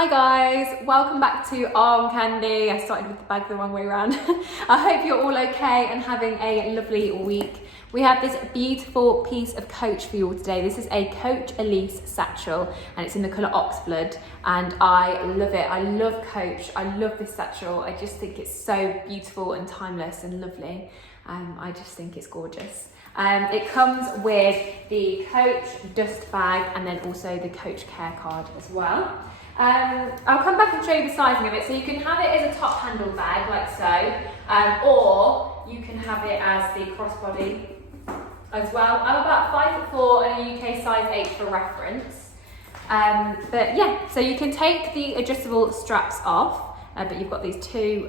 Hi guys, welcome back to Arm Candy. I started with the bag the wrong way around. I hope you're all okay and having a lovely week. We have this beautiful piece of Coach for you all today. This is a Coach Elise Satchel and it's in the colour Oxblood and I love it. I love Coach, I love this satchel. I just think it's so beautiful and timeless and lovely. I just think it's gorgeous. It comes with the Coach dust bag and then also the Coach care card as well. I'll come back and show you the sizing of it. So you can have it as a top handle bag like so, or you can have it as the crossbody as well. I'm about 5'4" and a UK size 8 for reference. But yeah, so you can take the adjustable straps off, but you've got these two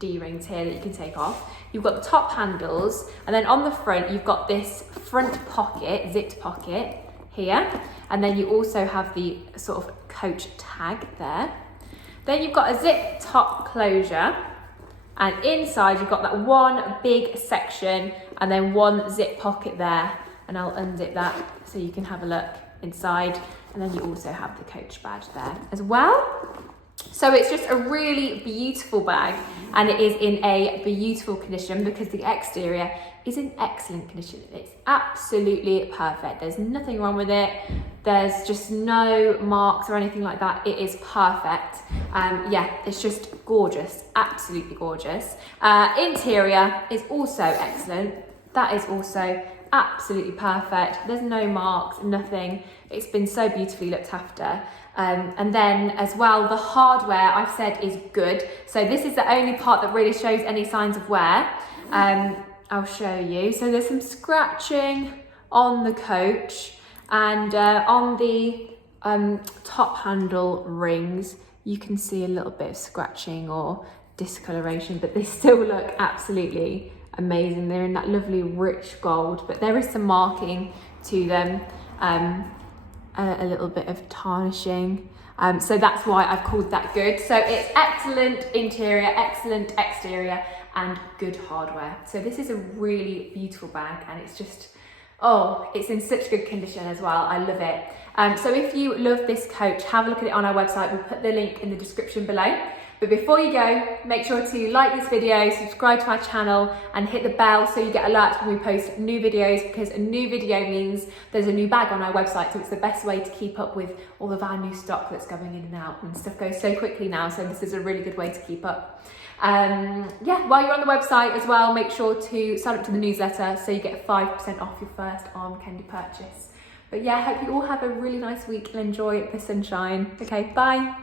D-rings here that you can take off. You've got the top handles, and then on the front you've got this front pocket, zipped pocket here, and then you also have the sort of Coach tag there. Then you've got a zip top closure, and inside you've got that one big section and then one zip pocket there, and I'll unzip that so you can have a look inside, and then you also have the Coach badge there as well. So it's just a really beautiful bag and it is in a beautiful condition because the exterior is in excellent condition. It's absolutely perfect. There's nothing wrong with it. There's just no marks or anything like that. It is perfect. Yeah, it's just gorgeous, absolutely gorgeous. Interior is also excellent. That is also absolutely perfect. There's no marks, nothing. It's been so beautifully looked after. And then as well, the hardware I've said is good. So this is the only part that really shows any signs of wear. I'll show you. So there's some scratching on the Coach and on the top handle rings, you can see a little bit of scratching or discoloration, but they still look absolutely amazing. They're in that lovely rich gold, but there is some marking to them. A little bit of tarnishing. So that's why I've called that good. So it's excellent interior, excellent exterior, and good hardware. So this is a really beautiful bag and it's just, oh, it's in such good condition as well. I love it. So if you love this Coach, have a look at it on our website. We'll put the link in the description below. But before you go, make sure to like this video, subscribe to our channel and hit the bell so you get alerts when we post new videos, because a new video means there's a new bag on our website, so it's the best way to keep up with all of our new stock that's going in and out, and stuff goes so quickly now, so this is a really good way to keep up. Yeah, while you're on the website as well, make sure to sign up to the newsletter so you get 5% off your first Arm Candy purchase. But yeah, I hope you all have a really nice week and enjoy the sunshine. Okay, bye.